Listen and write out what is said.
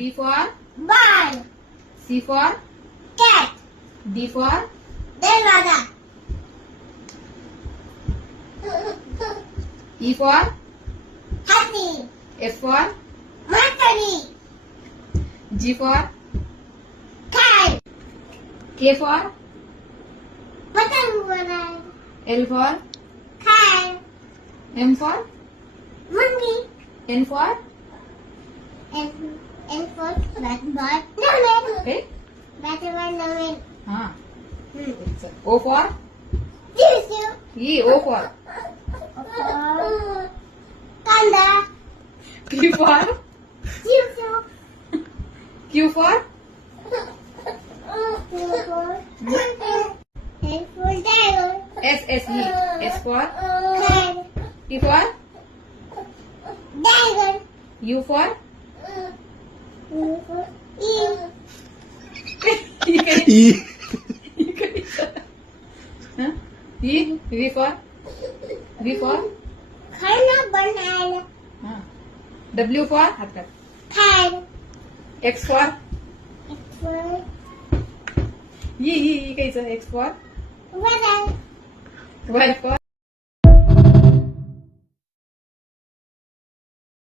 B for ball, C for cat, D for दरवाजा, E for हाथी, F for मछली, G for cat, K for पतंग उड़ाए, L for खाए, M for मुर्गी, N for N for bat ball, Naveen, hey bat ball Naveen, हाँ O for tissue, E O for कांदा, P for tissue, Q for N for tiger, S S E S for cat, T for tiger, U for U for eel, E huh? E V for V for खाना banana, हाँ W for हात कर खाए, X for X for E काहीच X for वजन, Y for